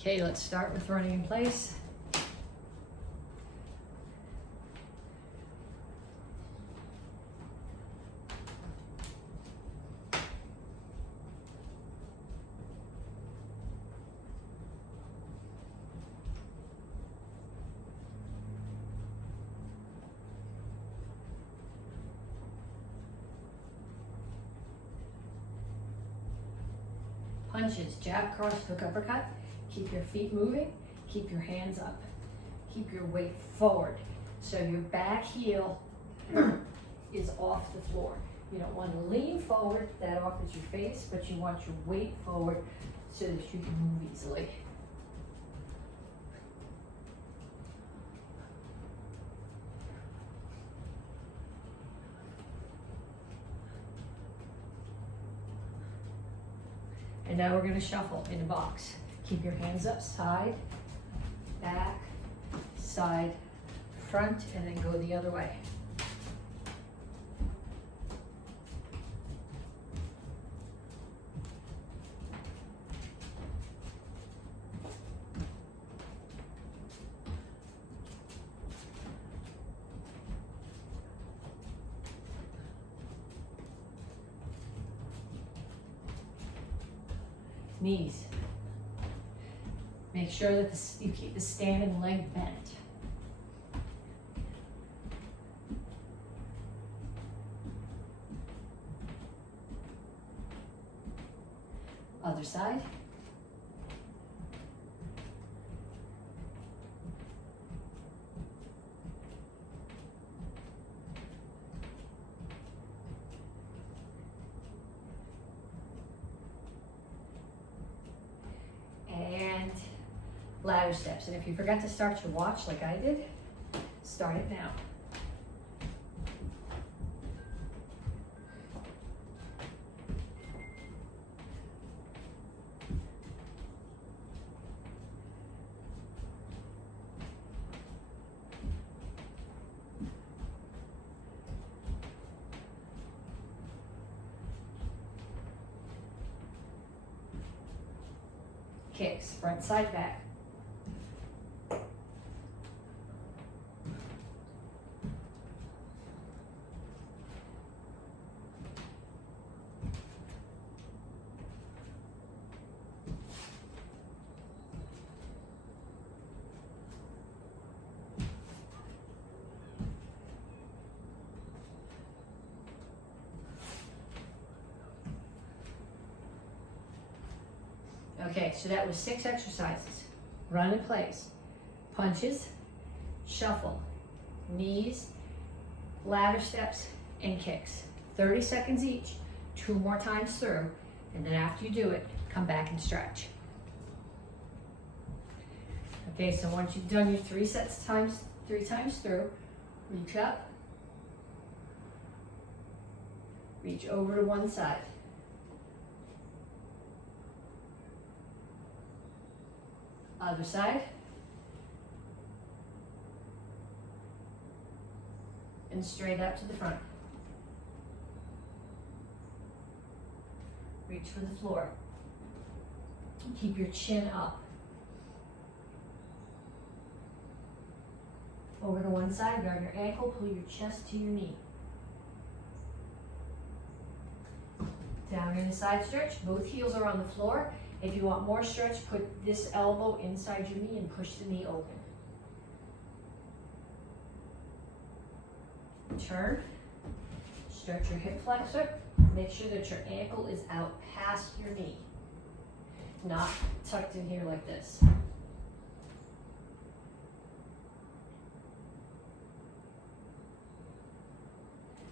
Okay, let's start with running in place. Punches, jab, cross, hook, uppercut. Keep your feet moving, keep your hands up. Keep your weight forward. So your back heel is off the floor. You don't want to lean forward, that offers your face, but you want your weight forward so that you can move easily. And now we're going to shuffle in a box. Keep your hands up, side, back, side, front, and then go the other way. Knees. Make sure that you keep the standing leg bent. Other side. And ladder steps. And if you forgot to start your watch like I did, start it now. Kicks, front, side, back. Okay, so that was 6 exercises. Run in place. Punches, shuffle, knees, ladder steps, and kicks. 30 seconds each, 2 more times through, and then after you do it, come back and stretch. Okay, so once you've done your 3 times through, reach up, reach over to one side. Other side. And straight up to the front. Reach for the floor. Keep your chin up. Over to one side, grab your ankle, pull your chest to your knee. Down in a side stretch, both heels are on the floor. If you want more stretch, put this elbow inside your knee and push the knee open. Turn, stretch your hip flexor. Make sure that your ankle is out past your knee, not tucked in here like this.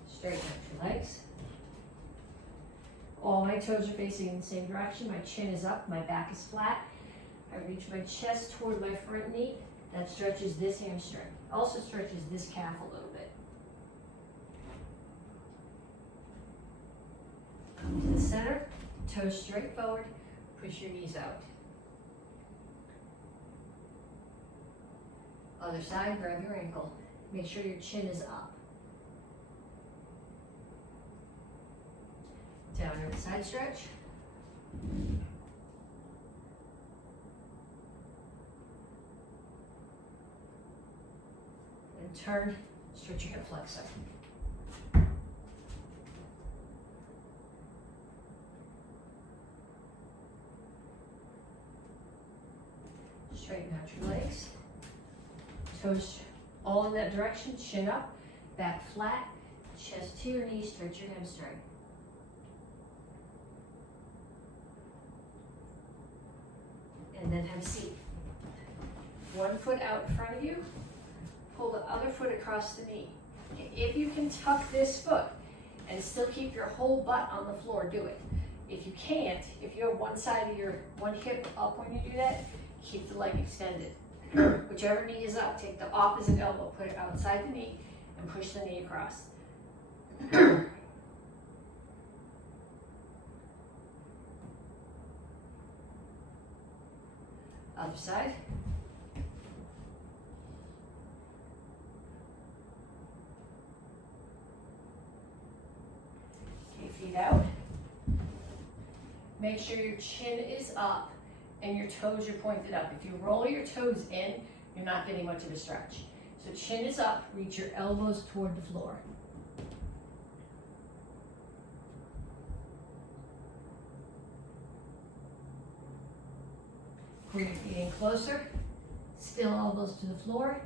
Straighten out your legs. All my toes are facing in the same direction. My chin is up, my back is flat. I reach my chest toward my front knee. That stretches this hamstring. Also stretches this calf a little bit. Come to the center, toes straight forward, push your knees out. Other side, grab your ankle. Make sure your chin is up. Downward side stretch. And turn, stretch your hip flexor. Straighten out your legs. Toes all in that direction, chin up, back flat, chest to your knees, stretch your hamstring. And then have a seat. One foot out in front of you, pull the other foot across the knee. If you can tuck this foot and still keep your whole butt on the floor, do it. If you can't, if you have one side of your one hip up when you do that, keep the leg extended. Whichever knee is up, take the opposite elbow, put it outside the knee, and push the knee across. Other side. Okay, feet out. Make sure your chin is up and your toes are pointed up. If you roll your toes in, you're not getting much of a stretch. So chin is up, reach your elbows toward the floor. Pull your feet in closer, still elbows to the floor.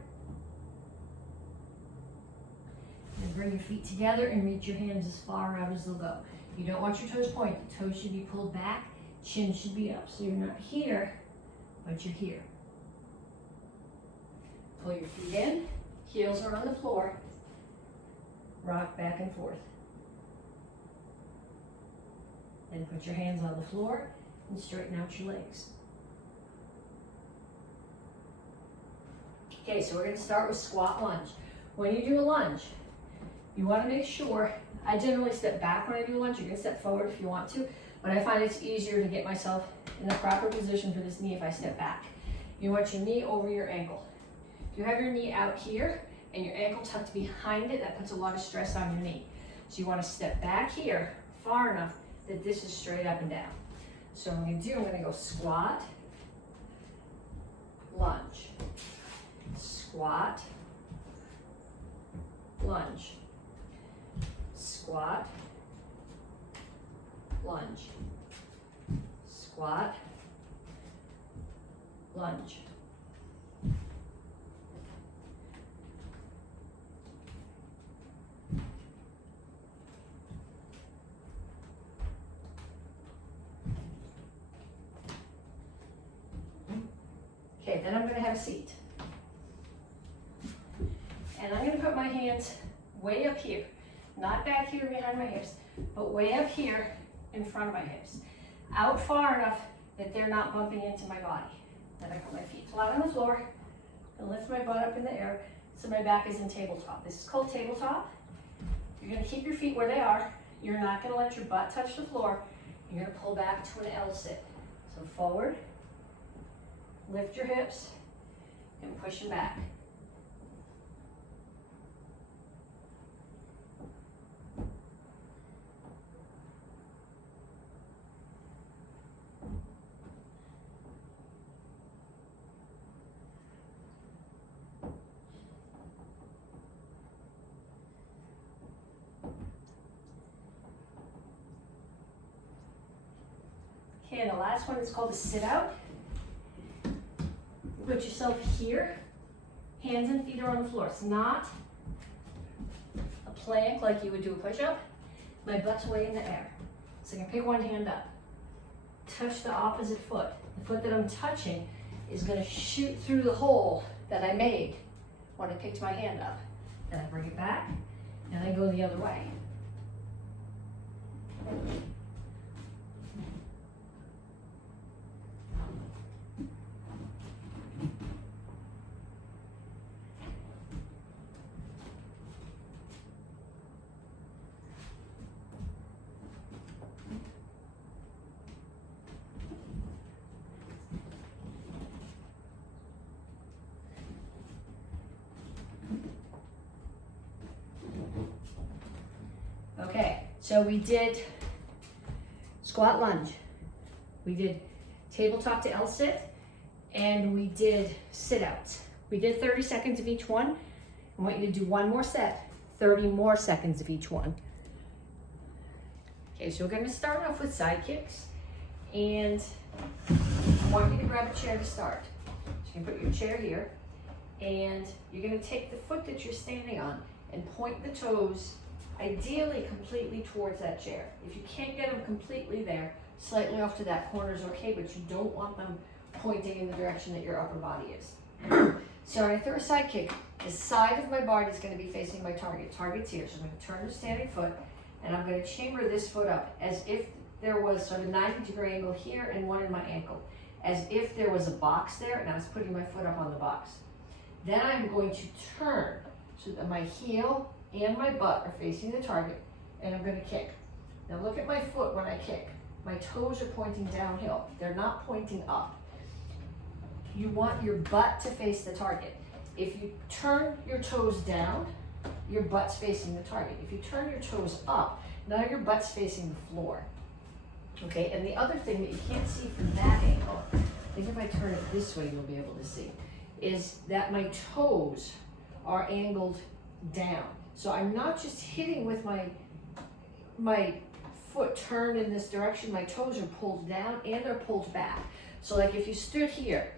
And bring your feet together and reach your hands as far out as they'll go. You don't want your toes pointed. Toes should be pulled back, chin should be up. So you're not here, but you're here. Pull your feet in, heels are on the floor. Rock back and forth. Then put your hands on the floor and straighten out your legs. Okay, so we're going to start with squat lunge. When you do a lunge, you want to make sure, I generally step back when I do a lunge. You can step forward if you want to, but I find it's easier to get myself in the proper position for this knee if I step back. You want your knee over your ankle. If you have your knee out here and your ankle tucked behind it, that puts a lot of stress on your knee. So you want to step back here far enough that this is straight up and down. So what I'm going to do, I'm going to go squat, lunge, squat, lunge, squat, lunge, squat, lunge. Okay, then I'm going to have a seat. And I'm going to put my hands way up here, not back here behind my hips, but way up here in front of my hips. Out far enough that they're not bumping into my body. Then I put my feet flat on the floor and lift my butt up in the air so my back is in tabletop. This is called tabletop. You're going to keep your feet where they are. You're not going to let your butt touch the floor. You're going to pull back to an L sit. So forward, lift your hips, and push them back. Okay, and the last one is called a sit out. Put yourself here, hands and feet are on the floor. It's not a plank like you would do a push-up. My butt's way in the air. So I can pick one hand up, touch the opposite foot. The foot that I'm touching is gonna shoot through the hole that I made when I picked my hand up. Then I bring it back, and I go the other way. Okay, so we did squat lunge, we did tabletop to L sit, and we did sit outs. We did 30 seconds of each one. I want you to do one more set, 30 more seconds of each one. Okay, so we're gonna start off with side kicks, and I want you to grab a chair to start. So you can put your chair here, and you're gonna take the foot that you're standing on and point the toes, ideally completely towards that chair. If you can't get them completely there, slightly off to that corner is okay, but you don't want them pointing in the direction that your upper body is. So when I throw a side kick, the side of my body is going to be facing my target. Target's here, so I'm going to turn the standing foot, and I'm going to chamber this foot up as if there was sort of a 90-degree angle here and one in my ankle, as if there was a box there and I was putting my foot up on the box. Then I'm going to turn so that my heel and my butt are facing the target, and I'm going to kick. Now look at my foot when I kick. My toes are pointing downhill. They're not pointing up. You want your butt to face the target. If you turn your toes down, your butt's facing the target. If you turn your toes up, now your butt's facing the floor. Okay, and the other thing that you can't see from that angle, I think if I turn it this way, you'll be able to see, is that my toes are angled down. So I'm not just hitting with my foot turned in this direction, my toes are pulled down and they're pulled back. So like if you stood here,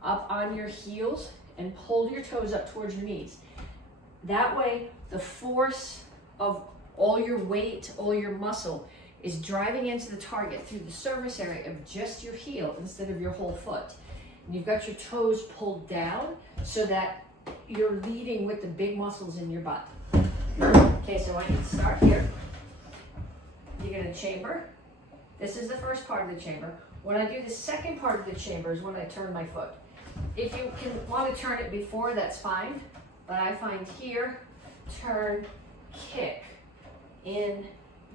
up on your heels and pulled your toes up towards your knees, that way the force of all your weight, all your muscle is driving into the target through the surface area of just your heel instead of your whole foot. And you've got your toes pulled down so that you're leading with the big muscles in your butt. Okay, so I want you to start here. You're going to chamber. This is the first part of the chamber. When I do the second part of the chamber is when I turn my foot. If you want to turn it before, that's fine. But I find here, turn, kick, in,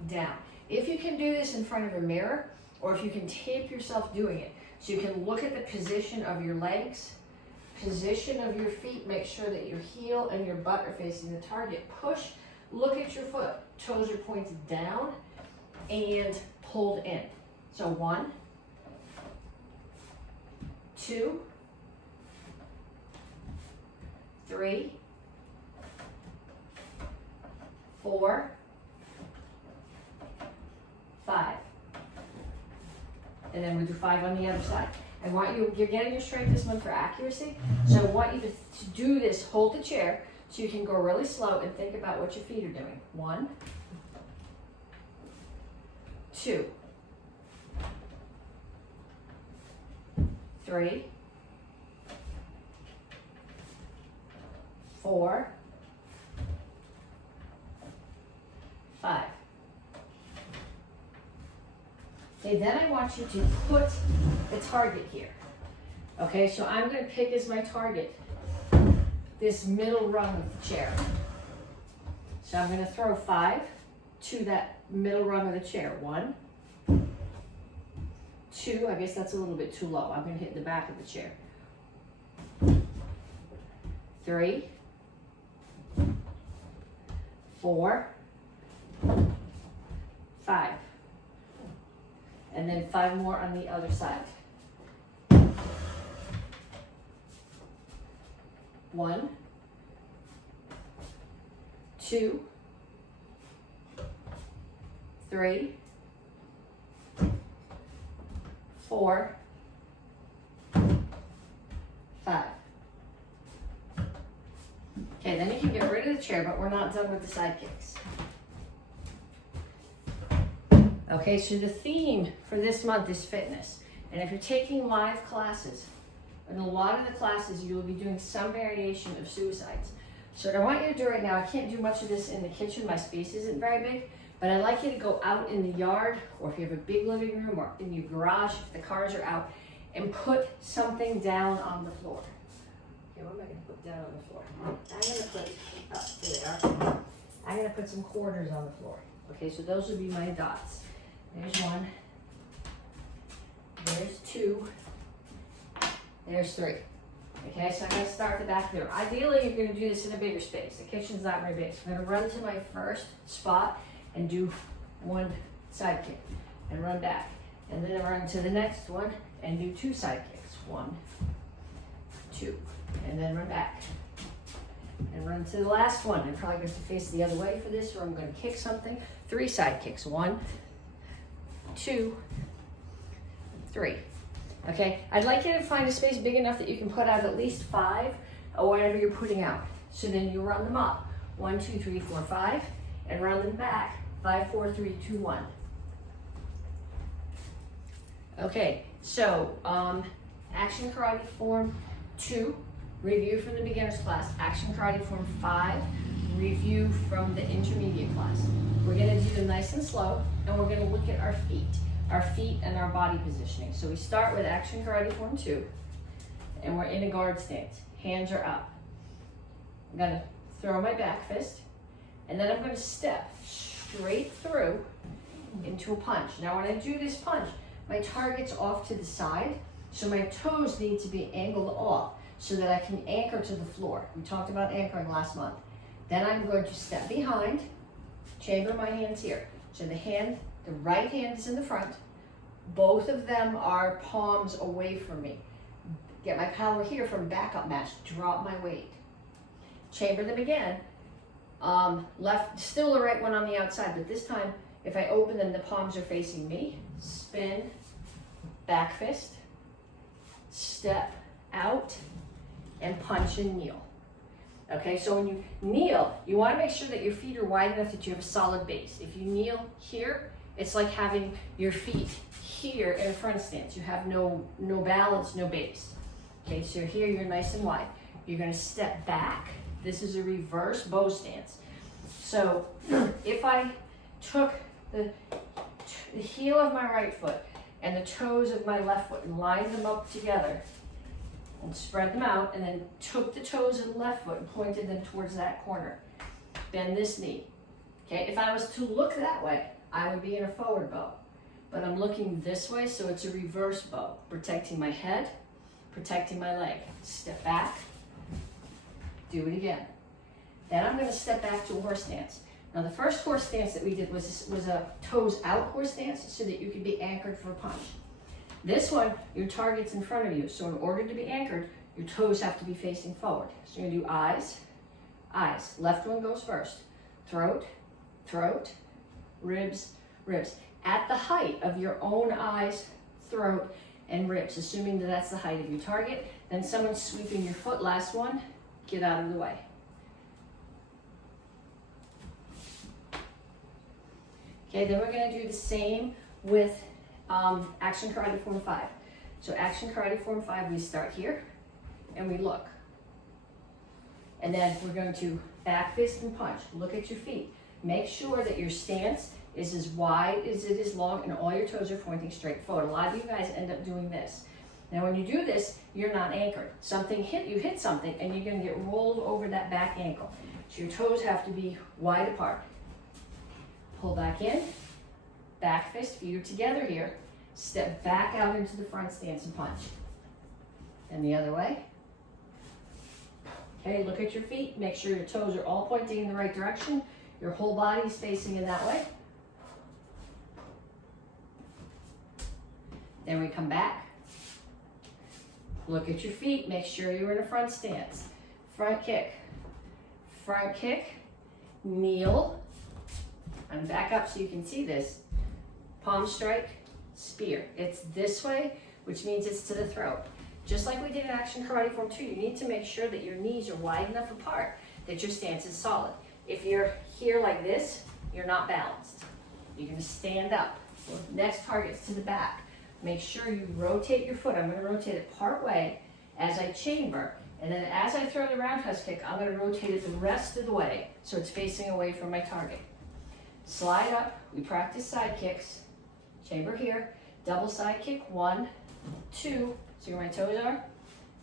down. If you can do this in front of a mirror, or if you can tape yourself doing it, so you can look at the position of your legs, position of your feet, make sure that your heel and your butt are facing the target. Push, look at your foot. Toes are pointed down and pulled in. So 1, 2, 3, 4, 5. And then we'll do 5 on the other side. I want you're getting your strength this month for accuracy, so I want you to do this, hold the chair, so you can go really slow and think about what your feet are doing. 1, 2, 3, 4, 5. Okay, then I want you to put the target here. Okay, so I'm going to pick as my target this middle rung of the chair. So I'm going to throw 5 to that middle rung of the chair. 1, 2, I guess that's a little bit too low. I'm going to hit the back of the chair. 3, 4, 5. And then 5 more on the other side. 1, 2, 3, 4, 5. Okay, then you can get rid of the chair, but we're not done with the side kicks. Okay, so the theme for this month is fitness. And if you're taking live classes, in a lot of the classes, you will be doing some variation of suicides. So what I want you to do right now, I can't do much of this in the kitchen, my space isn't very big, but I'd like you to go out in the yard, or if you have a big living room, or in your garage, if the cars are out, and put something down on the floor. Okay, what am I gonna put down on the floor? I'm gonna put some quarters on the floor. Okay, so those would be my dots. There's 1, there's 2, there's 3. Okay, so I'm going to start the back there. Ideally, you're going to do this in a bigger space. The kitchen's not very big. So I'm going to run to my first spot and do 1 side kick and run back. And then I run to the next one and do 2 side kicks. 1, 2, and then run back. and run to the last one. I'm probably going to face the other way for this, or I'm going to kick something. 3 side kicks. 1, 2, 3. Okay, I'd like you to find a space big enough that you can put out at least 5 or whatever you're putting out. So then you run them up. 1, 2, 3, 4, 5, and run them back. 5, 4, 3, 2, 1. Okay, so action karate form 2, review from the beginner's class. Action karate form 5, review from the intermediate class. We're going to do them nice and slow, and we're going to look at our feet and our body positioning. So we start with action karate form 2, and we're in a guard stance. Hands are up. I'm going to throw my back fist, and then I'm going to step straight through into a punch. Now when I do this punch, my target's off to the side, so my toes need to be angled off so that I can anchor to the floor. We talked about anchoring last month. Then I'm going to step behind, chamber my hands here. So the right hand is in the front. Both of them are palms away from me. Get my power here from backup match. Drop my weight. Chamber them again. Left, still the right one on the outside, but this time, if I open them, the palms are facing me. Spin, back fist, step out, and punch and kneel. Okay, so when you kneel, you want to make sure that your feet are wide enough that you have a solid base. If you kneel here, it's like having your feet here in a front stance. You have no balance, no base. Okay, so here you're nice and wide. You're going to step back. This is a reverse bow stance. So if I took the heel of my right foot and the toes of my left foot and lined them up together and spread them out, and then took the toes of the left foot and pointed them towards that corner, bend this knee. Okay, if I was to look that way, I would be in a forward bow. But I'm looking this way, so it's a reverse bow, protecting my head, protecting my leg. Step back, do it again. Then I'm going to step back to a horse stance. Now the first horse stance that we did was a toes out horse stance so that you could be anchored for a punch. This one, your target's in front of you, so in order to be anchored, your toes have to be facing forward. So you're going to do eyes, eyes. Left one goes first. Throat, throat, ribs, ribs. At the height of your own eyes, throat, and ribs, assuming that that's the height of your target. Then someone's sweeping your foot. Last one, get out of the way. Okay, then we're going to do the same with action karate form 5. So action karate form 5, we start here and we look. And then we're going to back fist and punch. Look at your feet. Make sure that your stance is as wide as it is long and all your toes are pointing straight forward. A lot of you guys end up doing this. Now when you do this, you're not anchored. You hit something and you're going to get rolled over that back ankle. So your toes have to be wide apart. Pull back in, back fist, feet are together here. Step back out into the front stance and punch. And the other way. Okay, look at your feet. Make sure your toes are all pointing in the right direction. Your whole body is facing in that way. Then we come back. Look at your feet. Make sure you're in a front stance. Front kick, kneel. And back up so you can see this. Palm strike, spear. It's this way, which means it's to the throat. Just like we did in action karate form 2, you need to make sure that your knees are wide enough apart that your stance is solid. If you're here like this, you're not balanced. You're going to stand up. Well, next target's to the back. Make sure you rotate your foot. I'm going to rotate it part way as I chamber. And then as I throw the roundhouse kick, I'm going to rotate it the rest of the way so it's facing away from my target. Slide up, we practice side kicks, chamber here, double side kick, 1, 2, see where my toes are,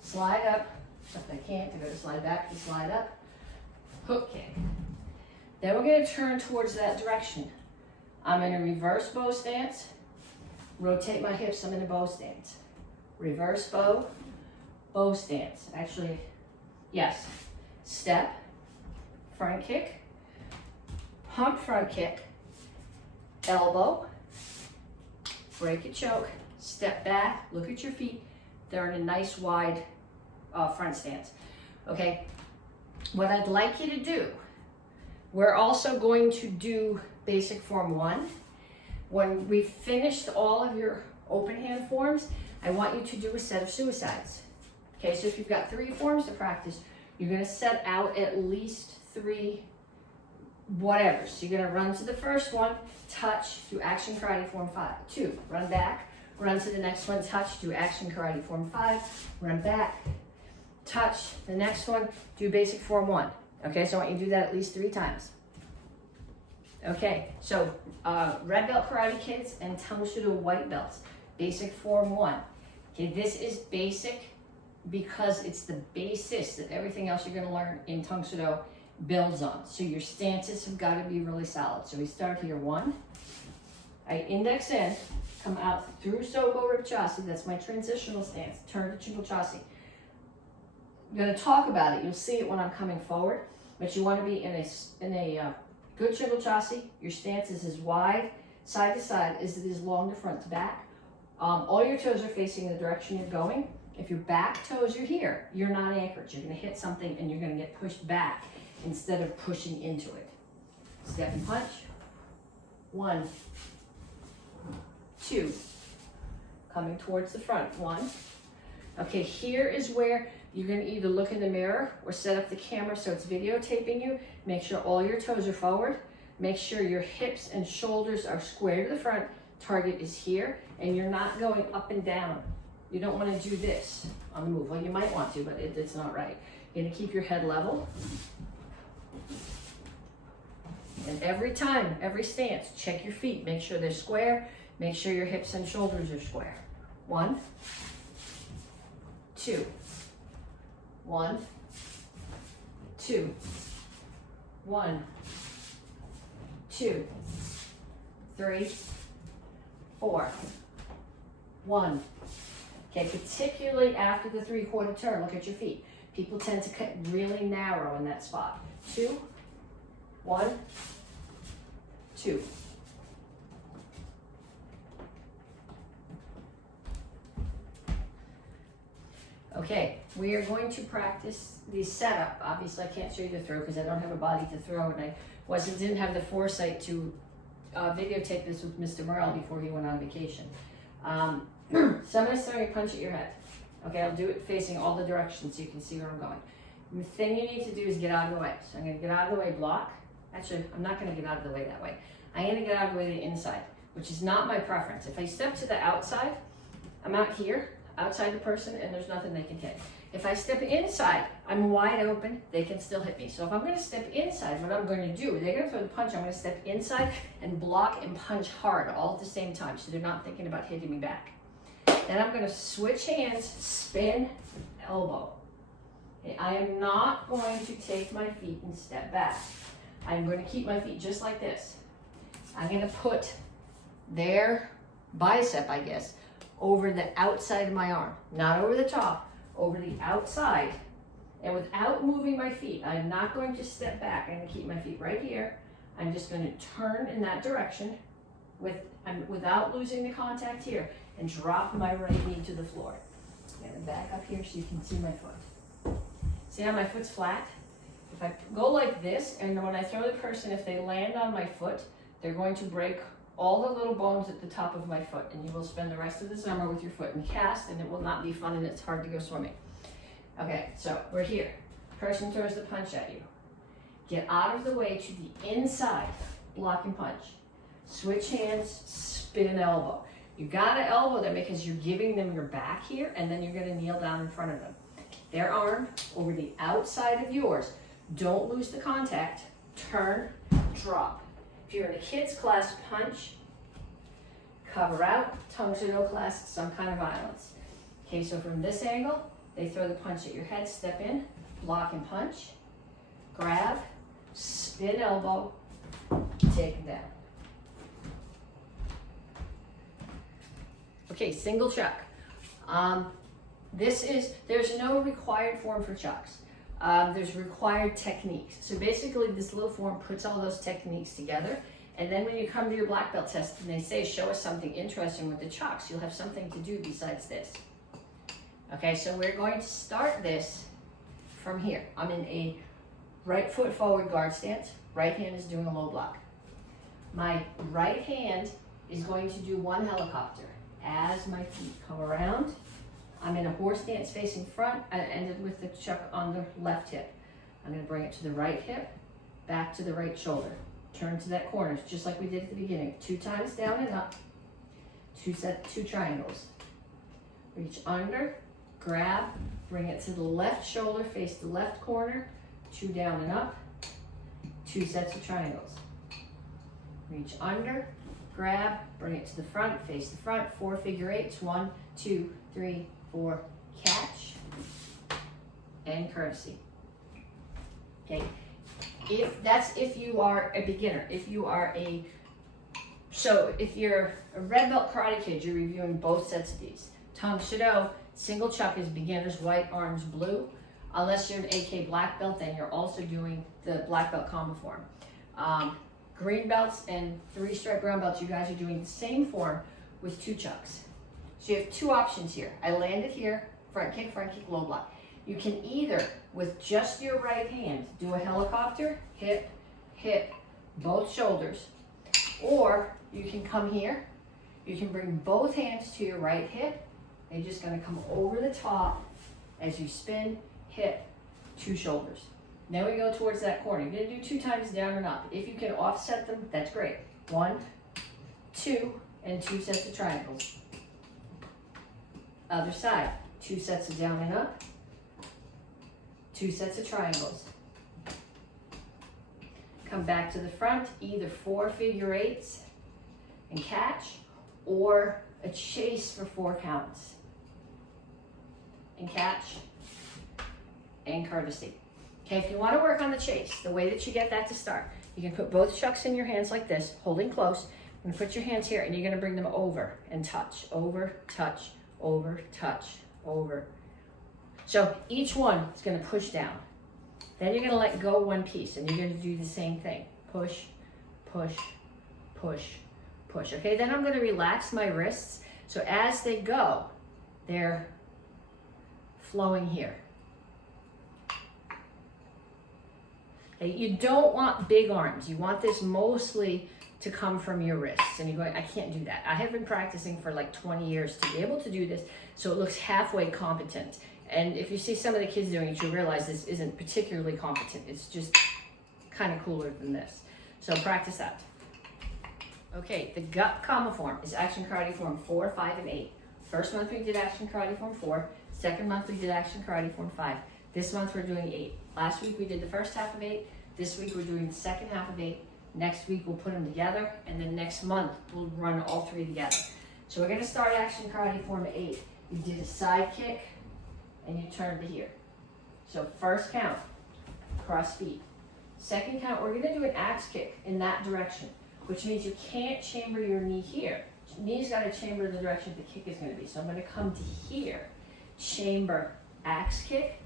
slide up, if I can't, I go to slide back, and slide up, hook kick. Then we're going to turn towards that direction. I'm in a reverse bow stance, rotate my hips, I'm in a bow stance. Reverse bow, bow stance. Actually, yes, step, front kick, pump front kick, elbow, break a choke, step back, look at your feet. They're in a nice wide front stance. Okay, what I'd like you to do, we're also going to do basic form 1. When we've finished all of your open hand forms, I want you to do a set of suicides. Okay, so if you've got 3 forms to practice, you're gonna set out at least 3 whatever. So you're gonna run to the first one, touch, do action karate form 2, run back, run to the next one, touch, do action karate form 5, run back, touch, the next one, do basic form 1. Okay, so I want you to do that at least 3 times. Okay, so red belt karate kids and Tang Soo Do white belts, basic form 1. Okay, this is basic because it's the basis that everything else you're gonna learn in Tang Soo Do builds on. So your stances have got to be really solid. So we start here, 1. I index in, come out through Soko Rip Chassi. That's my transitional stance. Turn to Chingle Chassi. I'm going to talk about it. You'll see it when I'm coming forward. But you want to be in a good Chingle Chassi. Your stance is as wide side to side as it is long to front to back. All your toes are facing the direction you're going. If your back toes are here, you're not anchored. You're going to hit something and you're going to get pushed back instead of pushing into it. Step and punch. 1, 2. Coming towards the front. 1. Okay, here is where you're going to either look in the mirror or set up the camera so it's videotaping you. Make sure all your toes are forward. Make sure your hips and shoulders are square to the front. Target is here, and you're not going up and down. You don't want to do this on the move. Well, you might want to, but it's not right. You're going to keep your head level. And every time, every stance, check your feet. Make sure they're square. Make sure your hips and shoulders are square. 1, 2. 1, 2. 1, 2. 3, 4. 1. Okay, particularly after the 3/4 turn, look at your feet. People tend to cut really narrow in that spot. 2, 1, 2. Okay, we are going to practice the setup. Obviously, I can't show you the throw because I don't have a body to throw, and I didn't have the foresight to videotape this with Mr. Morrell before he went on vacation. So I'm going to start a punch at your head. Okay, I'll do it facing all the directions so you can see where I'm going. The thing you need to do is get out of the way. So I'm going to get out of the way, block. Actually, I'm not going to get out of the way that way. I'm going to get out of the way to the inside, which is not my preference. If I step to the outside, I'm out here, outside the person, and there's nothing they can hit. If I step inside, I'm wide open, they can still hit me. So if I'm going to step inside, what I'm going to do, they're going to throw the punch, I'm going to step inside and block and punch hard all at the same time, so they're not thinking about hitting me back. Then I'm going to switch hands, spin, elbow. Okay, I am not going to take my feet and step back. I'm going to keep my feet just like this. I'm going to put their bicep, I guess, over the outside of my arm, not over the top, over the outside. And without moving my feet, I'm not going to step back. I'm going to keep my feet right here. I'm just going to turn in that direction without losing the contact here and drop my right knee to the floor. I'm going to back up here so you can see my foot. See how my foot's flat? If I go like this, and when I throw the person, if they land on my foot, they're going to break all the little bones at the top of my foot, and you will spend the rest of the summer with your foot in cast, and it will not be fun, and it's hard to go swimming. Okay, so we're here. Person throws the punch at you. Get out of the way to the inside, block and punch. Switch hands, spin elbow. You gotta elbow them because you're giving them your back here, and then you're gonna kneel down in front of them. Their arm over the outside of yours. Don't lose the contact. Turn, drop. If you're in a kid's class, punch, cover out. Tang Soo Do class, some kind of violence. Okay, so from this angle, they throw the punch at your head, step in, block and punch, grab, spin elbow, take them down. Okay, single chuck. There's no required form for chucks. There's required techniques. So basically this little form puts all those techniques together, and then when you come to your black belt test and they say, show us something interesting with the chucks, you'll have something to do besides this. Okay, so we're going to start this from here. I'm in a right foot forward guard stance, right hand is doing a low block. My right hand is going to do one helicopter. As my feet come around, I'm in a horse stance facing front. I ended with the chuck on the left hip. I'm gonna bring it to the right hip, back to the right shoulder. Turn to that corner, just like we did at the beginning. 2 times down and up, 2 triangles. Reach under, grab, bring it to the left shoulder, face the left corner, 2 down and up, 2 sets of triangles. Reach under, grab, bring it to the front, face the front, 4 figure 8s, 1, 2, 3, 4, catch, and courtesy. Okay, if you are a beginner. If you're a red belt karate kid, you're reviewing both sets of these. Tang Soo Do, single chuck is beginners, white, orange, blue. Unless you're an AK black belt, then you're also doing the black belt combo form. Green belts and 3-stripe brown belts, you guys are doing the same form with 2 chucks. So you have 2 options here. I landed here, front kick, low block. You can either, with just your right hand, do a helicopter, hip, hip, both shoulders, or you can come here, you can bring both hands to your right hip, and you're just gonna come over the top as you spin, hip, 2 shoulders. Then we go towards that corner. You're gonna do 2 times down and up. If you can offset them, that's great. 1, 2, and 2 sets of triangles. Other side, 2 sets of down and up, 2 sets of triangles. Come back to the front, either 4 figure 8s and catch, or a chase for 4 counts. And catch, and courtesy. Okay, if you want to work on the chase, the way that you get that to start, you can put both chucks in your hands like this, holding close, and put your hands here, and you're going to bring them over and touch, over, touch, over, touch, over. So each one is going to push down. Then you're going to let go one piece, and you're going to do the same thing. Push, push, push, push. Okay, then I'm going to relax my wrists, so as they go, they're flowing here. Okay, you don't want big arms. You want this mostly to come from your wrists. And you're going, I can't do that. I have been practicing for like 20 years to be able to do this, so it looks halfway competent. And if you see some of the kids doing it, you realize this isn't particularly competent. It's just kind of cooler than this. So practice that. Okay, the gut combo form is Action Karate Form 4, 5, and 8. First month we did Action Karate Form 4. Second month we did Action Karate Form 5. This month we're doing 8. Last week we did the first half of 8. This week we're doing the second half of 8. Next week we'll put them together, and then next month we'll run all 3 together. So we're going to start Action Karate Form 8. You did a side kick, and you turn to here. So first count, cross feet. Second count, we're going to do an axe kick in that direction, which means you can't chamber your knee here. Knee's got to chamber in the direction the kick is going to be. So I'm going to come to here, chamber, axe kick,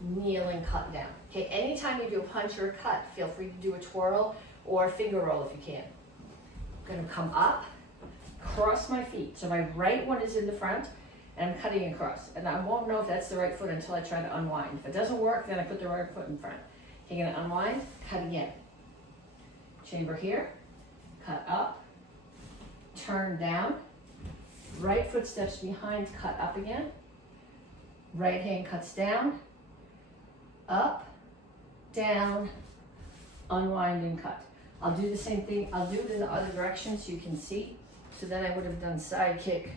kneel and cut down. Okay, anytime you do a punch or a cut, feel free to do a twirl or a finger roll if you can. I'm going to come up, cross my feet. So my right one is in the front, and I'm cutting across. And I won't know if that's the right foot until I try to unwind. If it doesn't work, then I put the right foot in front. You're going to unwind, cut again. Chamber here, cut up, turn down, right foot steps behind, cut up again, right hand cuts down, up, down, unwind and cut. I'll do the same thing, I'll do it in the other direction so you can see. So then I would have done side kick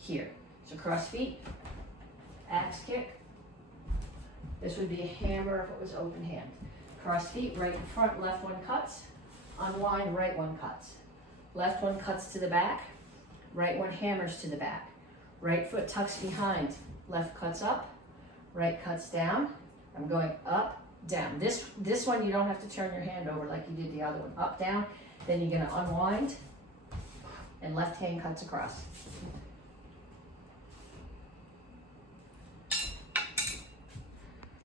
here. So cross feet, axe kick. This would be a hammer if it was open hand. Cross feet, right in front, left one cuts, unwind, right one cuts. Left one cuts to the back, right one hammers to the back. Right foot tucks behind, left cuts up, right cuts down. I'm going up, down. This one you don't have to turn your hand over like you did the other one. Up, down, then you're gonna unwind, and left hand cuts across.